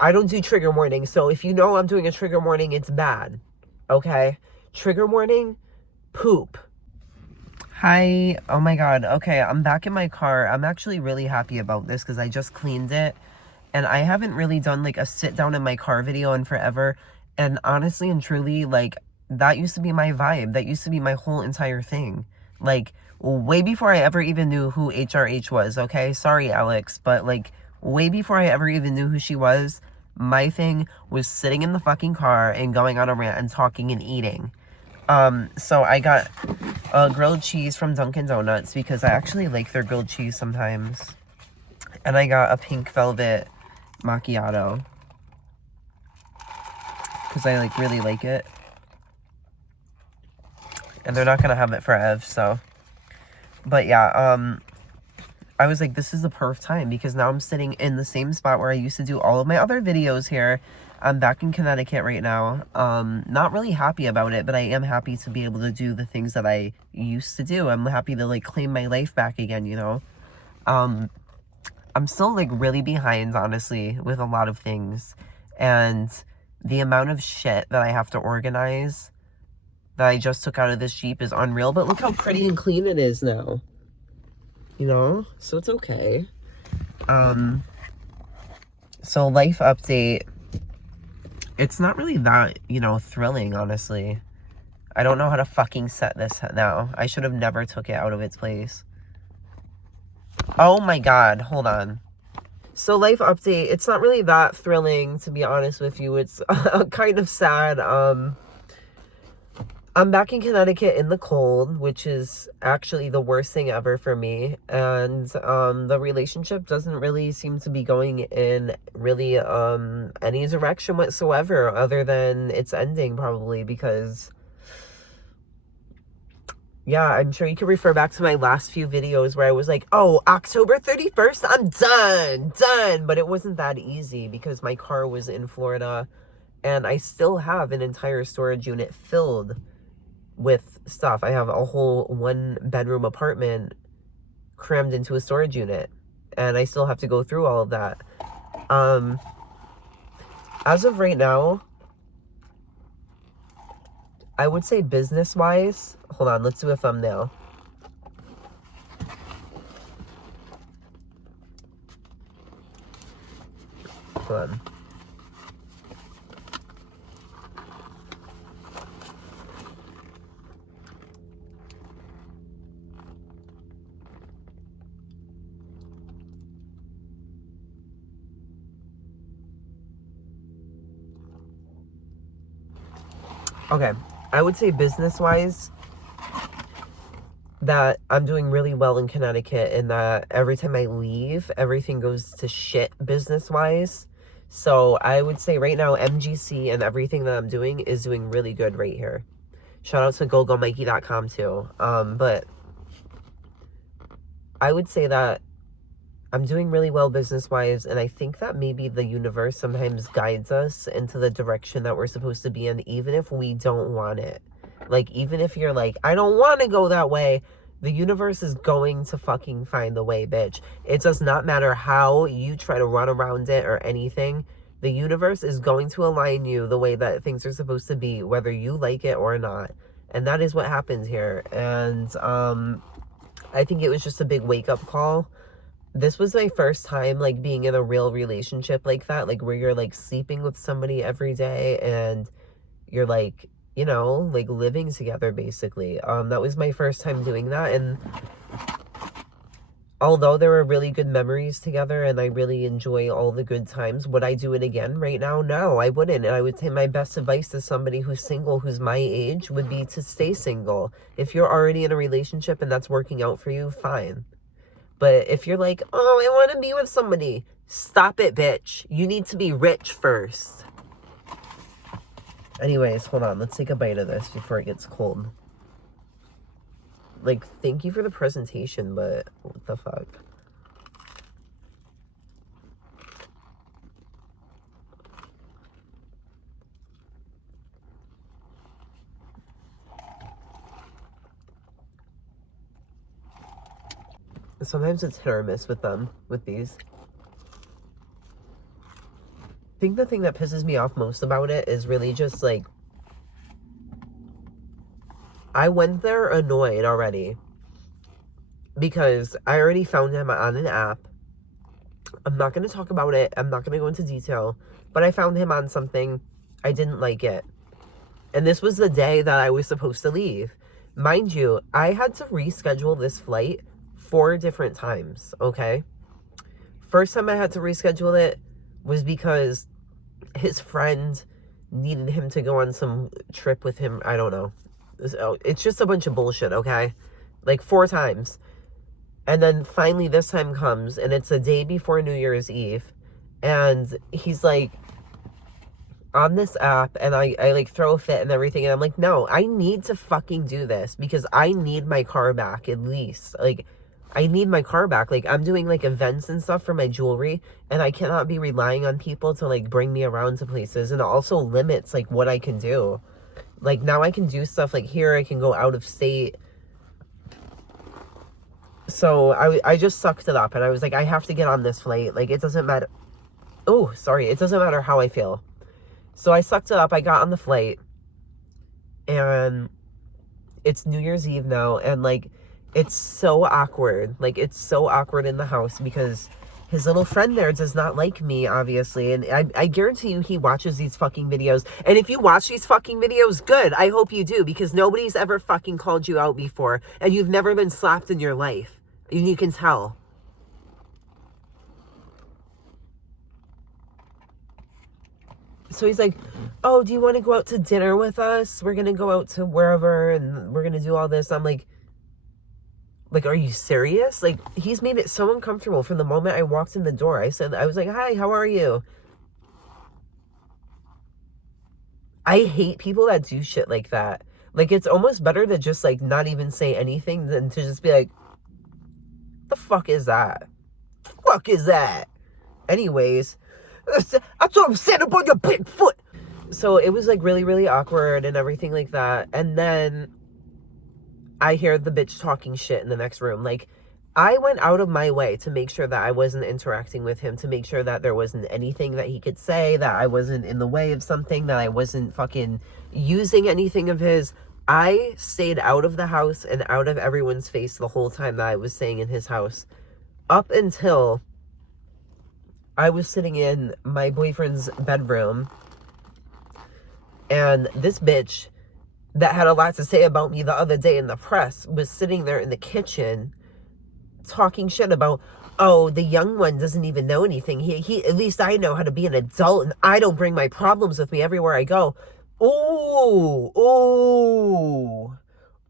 I don't do trigger warning. So if you know I'm doing a trigger warning, it's bad. Okay? Trigger warning, poop. Hi. Oh my god. Okay, I'm back in my car. I'm actually really happy about this because I just cleaned it. And I haven't really done like a sit down in my car video in forever. And honestly and truly, like, that used to be my vibe. That used to be my whole entire thing. Like, way before I ever even knew who HRH was, okay? Sorry, Alex, but like, way before I ever even knew who she was, my thing was sitting in the fucking car and going on a rant and talking and eating. So I got grilled cheese from Dunkin' Donuts because I actually like their grilled cheese sometimes. And I got a pink velvet macchiato because I like really like it. And they're not gonna have it for Ev, so. But yeah, I was like, this is the perfect time because now I'm sitting in the same spot where I used to do all of my other videos here. I'm back in Connecticut right now. Not really happy about it, but I am happy to be able to do the things that I used to do. I'm happy to like claim my life back again, you know? I'm still like really behind, honestly, with a lot of things. And the amount of shit that I have to organize that I just took out of this Jeep is unreal. But look how pretty and clean it is now. You know? So it's okay. So life update. It's not really that, you know, thrilling, honestly. I don't know how to fucking set this now. I should have never took it out of its place. Oh my god, hold on. So life update, it's not really that thrilling, to be honest with you. It's kind of sad. I'm back in Connecticut in the cold, which is actually the worst thing ever for me. And the relationship doesn't really seem to be going in really any direction whatsoever, other than it's ending probably because, yeah, I'm sure you can refer back to my last few videos where I was like, oh, October 31st, I'm done. But it wasn't that easy because my car was in Florida and I still have an entire storage unit filled with stuff. I have a whole 1-bedroom apartment crammed into a storage unit and I still have to go through all of that. As of right now, I would say business wise, hold on, let's do a thumbnail. Hold on. Okay, I would say business-wise that I'm doing really well in Connecticut and that every time I leave, everything goes to shit business-wise. So I would say right now, MGC and everything that I'm doing is doing really good right here. Shout out to GoGoMikey.com too. But I would say that I'm doing really well business-wise, and I think that maybe the universe sometimes guides us into the direction that we're supposed to be in, even if we don't want it. Like, even if you're like, I don't want to go that way, the universe is going to fucking find the way, bitch. It does not matter how you try to run around it or anything. The universe is going to align you the way that things are supposed to be, whether you like it or not. And that is what happens here. And I think it was just a big wake-up call. This was my first time like being in a real relationship like that, like where you're like sleeping with somebody every day and you're like, you know, like living together basically. That was my first time doing that, and although there were really good memories together and I really enjoy all the good times, would I do it again right now? No, I wouldn't. And I would say my best advice to somebody who's single, who's my age, would be to stay single. If you're already in a relationship and that's working out for you, fine. But if you're like, oh, I want to be with somebody, stop it, bitch. You need to be rich first. Anyways, hold on. Let's take a bite of this before it gets cold. Like, thank you for the presentation, but what the fuck? Sometimes it's hit or miss with them, with these. think the thing that pisses me off most about it is really just like, I went there annoyed already because I already found him on an app. I'm not going to talk about it. I'm not going to go into detail, but I found him on something. I didn't like it. And this was the day that I was supposed to leave. Mind you, I had to reschedule this flight 4 different times, okay? First time I had to reschedule it was because his friend needed him to go on some trip with him. I don't know. It's just a bunch of bullshit, okay? Like 4 times. And then finally this time comes, and it's the day before New Year's Eve. And he's like, on this app, and I like throw a fit and everything, and I'm like, no, I need to fucking do this because I need my car back at least. Like, I need my car back. Like, I'm doing like events and stuff for my jewelry, and I cannot be relying on people to like bring me around to places, and it also limits like what I can do. Like, now I can do stuff like here, I can go out of state. So I just sucked it up, and I was like, I have to get on this flight. Like, it doesn't matter. Oh, sorry. It doesn't matter how I feel. So I sucked it up. I got on the flight, and it's New Year's Eve now, and like, it's so awkward. Like, it's so awkward in the house because his little friend there does not like me, obviously, and I guarantee you he watches these fucking videos. And if you watch these fucking videos, good. I hope you do, because nobody's ever fucking called you out before, and you've never been slapped in your life. And you can tell. So he's like, oh, do you want to go out to dinner with us? We're going to go out to wherever, and we're going to do all this. I'm like, are you serious? Like, he's made it so uncomfortable from the moment I walked in the door. I was like, hi, how are you? I hate people that do shit like that. Like, it's almost better to just, like, not even say anything than to just be like, the fuck is that? Fuck is that? Anyways, I told him, stand up on your big foot. So it was like really, really awkward and everything like that. And then I hear the bitch talking shit in the next room. Like, I went out of my way to make sure that I wasn't interacting with him, to make sure that there wasn't anything that he could say, that I wasn't in the way of something, that I wasn't fucking using anything of his. I stayed out of the house and out of everyone's face the whole time that I was staying in his house, up until I was sitting in my boyfriend's bedroom, and this bitch that had a lot to say about me the other day in the press was sitting there in the kitchen talking shit about, oh, the young one doesn't even know anything. He at least I know how to be an adult, and I don't bring my problems with me everywhere I go. Ooh, ooh,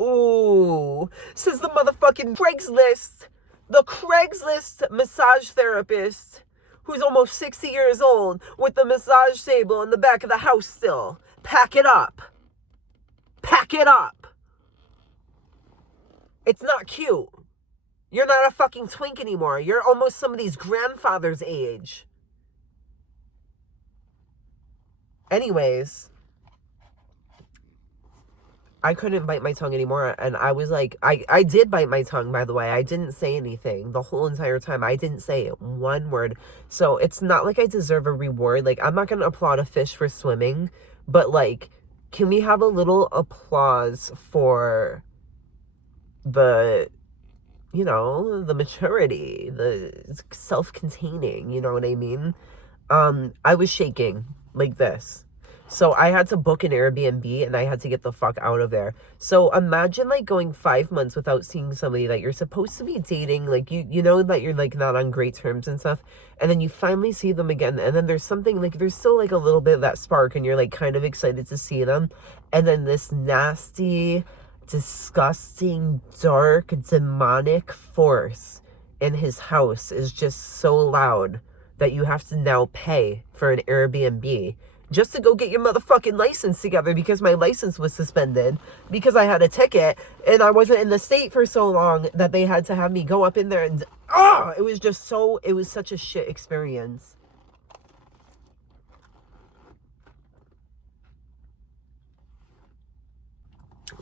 ooh. Says the motherfucking Craigslist. The Craigslist massage therapist who's almost 60 years old with the massage table in the back of the house still. Pack it up. Pack it up. It's not cute. You're not a fucking twink anymore. You're almost somebody's grandfather's age. Anyways, I couldn't bite my tongue anymore, and I was like, I did bite my tongue, by the way. I didn't say anything the whole entire time. I didn't say one word. So it's not like I deserve a reward. Like, I'm not going to applaud a fish for swimming, but like, can we have a little applause for the, you know, the maturity, the self-containing, you know what I mean? I was shaking like this. So I had to book an Airbnb, and I had to get the fuck out of there. So imagine like going 5 months without seeing somebody that you're supposed to be dating. Like, you know that you're like not on great terms and stuff. And then you finally see them again. And then there's something like, there's still like a little bit of that spark, and you're like kind of excited to see them. And then this nasty, disgusting, dark, demonic force in his house is just so loud that you have to now pay for an Airbnb just to go get your motherfucking license together, because my license was suspended because I had a ticket and I wasn't in the state for so long that they had to have me go up in there, and it was just so, it was such a shit experience.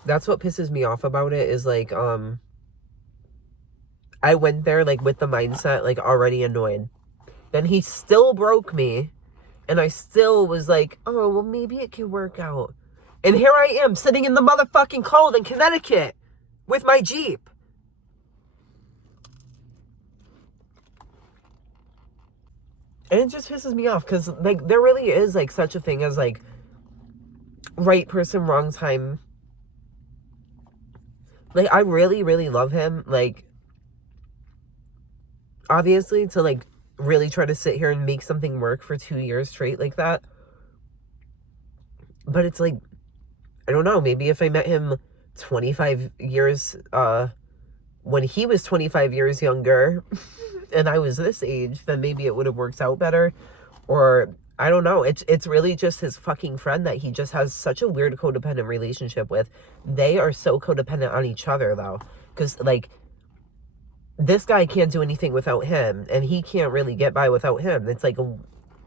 That's what pisses me off about it, is like, I went there like with the mindset like already annoyed. Then he still broke me And I still was like, oh, well, maybe it can work out. And here I am sitting in the motherfucking cold in Connecticut with my Jeep. And it just pisses me off because, like, there really is, like, such a thing as, like, right person, wrong time. Like, I really, really love him. Like, obviously, to, like, really try to sit here and make something work for 2 years straight like that. But it's like, I don't know, maybe if I met him 25 years, when he was 25 years younger and I was this age, then maybe it would have worked out better. Or I don't know. It's really just his fucking friend that he just has such a weird codependent relationship with. They are so codependent on each other though. Because like, this guy can't do anything without him and he can't really get by without him. It's like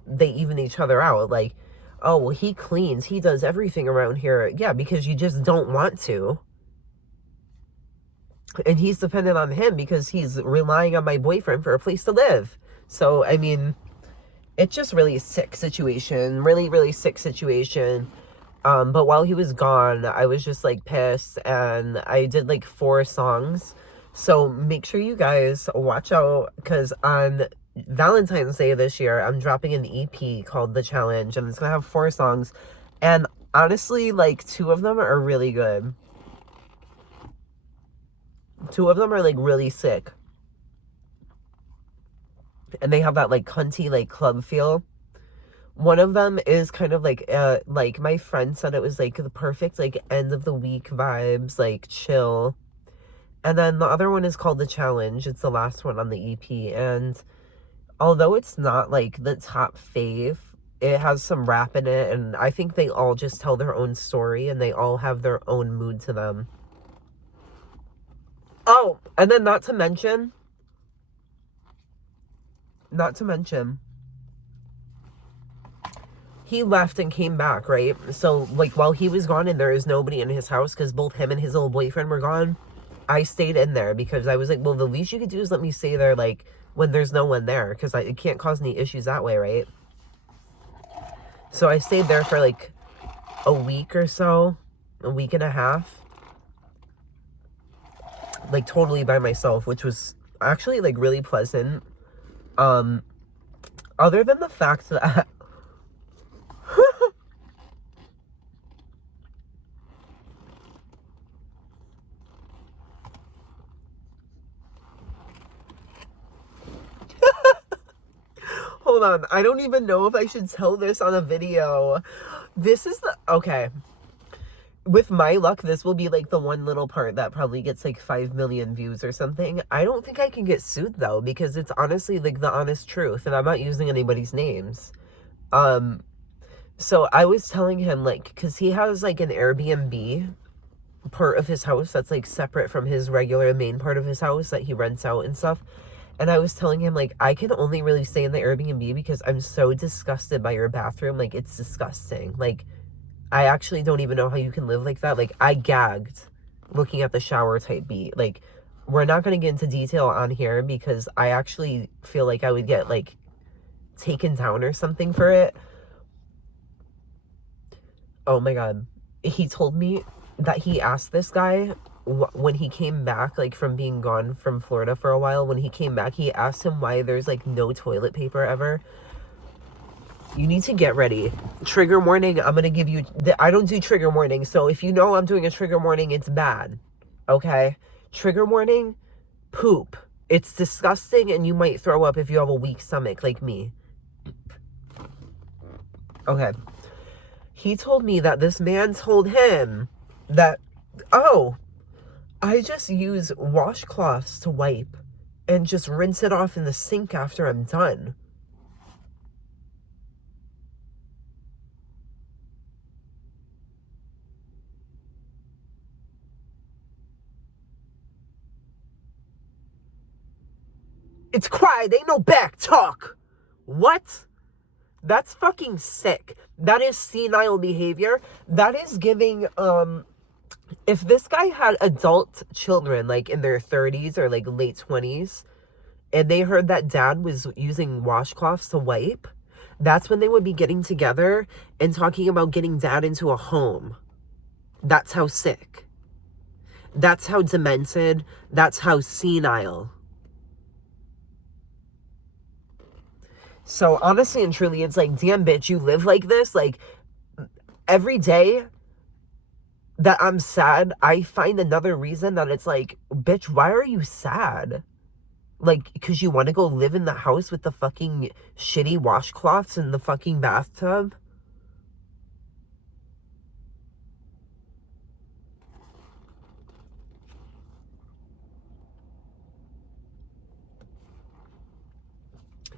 they even each other out. Like, oh, well, he cleans, he does everything around here. Yeah, because you just don't want to. And he's dependent on him because he's relying on my boyfriend for a place to live. So, I mean, it's just really a sick situation. Really, really sick situation. But while he was gone, I was just, like, pissed. And I did, like, 4 songs. So make sure you guys watch out. Because on Valentine's Day this year, I'm dropping an EP called The Challenge. And it's going to have 4 songs. And honestly, like, 2 of them are really good. 2 of them are, like, really sick. And they have that, like, cunty, like, club feel. One of them is kind of, like my friend said it was, like, the perfect, like, end of the week vibes, like, chill. And then the other one is called The Challenge. It's the last one on the EP. And although it's not, like, the top fave, it has some rap in it. And I think they all just tell their own story. And they all have their own mood to them. Oh, and then not to mention, he left and came back, right? So, like, while he was gone and there is nobody in his house because both him and his old boyfriend were gone, I stayed in there because I was like, well, the least you could do is let me stay there, like, when there's no one there because it can't cause any issues that way, right? So I stayed there for, like, a week or so, a week and a half. Like, totally by myself, which was actually, like, really pleasant. Other than the fact that hold on, I don't even know if I should tell this on a video. This is the okay. With my luck, this will be, like, the one little part that probably gets, like, 5 million views or something. I don't think I can get sued, though, because it's honestly, like, the honest truth, and I'm not using anybody's names. So I was telling him, like, because he has, like, an Airbnb part of his house that's, like, separate from his regular main part of his house that he rents out and stuff. And I was telling him, like, I can only really stay in the Airbnb because I'm so disgusted by your bathroom. Like, it's disgusting. Like, I actually don't even know how you can live like that. Like, I gagged looking at the shower type beat. Like, we're not going to get into detail on here because I actually feel like I would get, like, taken down or something for it. Oh my God. He told me that he asked this guy when he came back, like, from being gone from Florida for a while, when he came back, he asked him why there's, like, no toilet paper ever. You need to get ready. Trigger warning, I'm gonna give you I don't do trigger warning, so if you know I'm doing a trigger warning, it's bad. Okay? Trigger warning, poop. It's disgusting and you might throw up if you have a weak stomach like me. Okay. He told me that this man told him that, oh, I just use washcloths to wipe and just rinse it off in the sink after I'm done. It's quiet, ain't no back talk. What? That's fucking sick. That is senile behavior. That is giving, if this guy had adult children, like, in their 30s or, like, late 20s, and they heard that dad was using washcloths to wipe, that's when they would be getting together and talking about getting dad into a home. That's how sick. That's how demented. That's how senile. So honestly and truly, it's like, damn bitch, you live like this? Like, every day that I'm sad, I find another reason that it's like, bitch, why are you sad? Like, because you want to go live in the house with the fucking shitty washcloths in the fucking bathtub?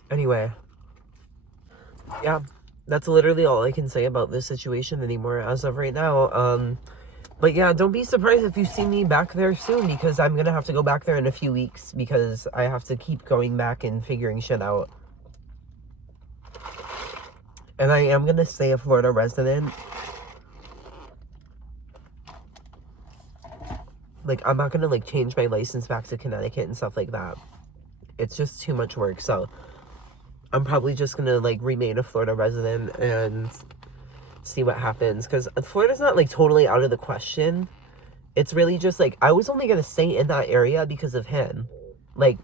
Anyway, yeah, that's literally all I can say about this situation anymore as of right now. But yeah, don't be surprised if you see me back there soon, because I'm gonna have to go back there in a few weeks because I have to keep going back and figuring shit out. And I am gonna stay a Florida resident. Like, I'm not gonna, like, change my license back to Connecticut and stuff like that. It's just too much work, so I'm probably just gonna, like, remain a Florida resident and see what happens, because Florida's not, like, totally out of the question. It's really just, like, I was only gonna stay in that area because of him. Like,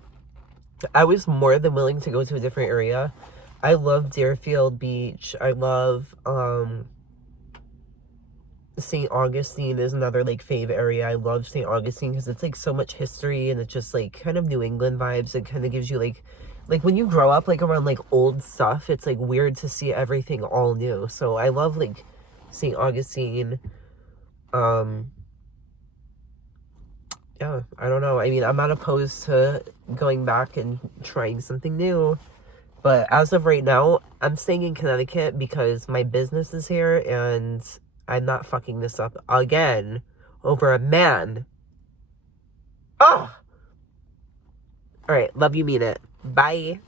I was more than willing to go to a different area. I love Deerfield Beach. I love, St. Augustine is another, like, fave area. I love St. Augustine because it's, like, so much history, and it's just, like, kind of New England vibes. It kind of gives you, like, when you grow up, like, around, like, old stuff, it's, like, weird to see everything all new. So I love, like, St. Augustine. Yeah, I don't know. I mean, I'm not opposed to going back and trying something new. But as of right now, I'm staying in Connecticut because my business is here, and I'm not fucking this up again over a man. Oh! Alright, love you, mean it. Bye.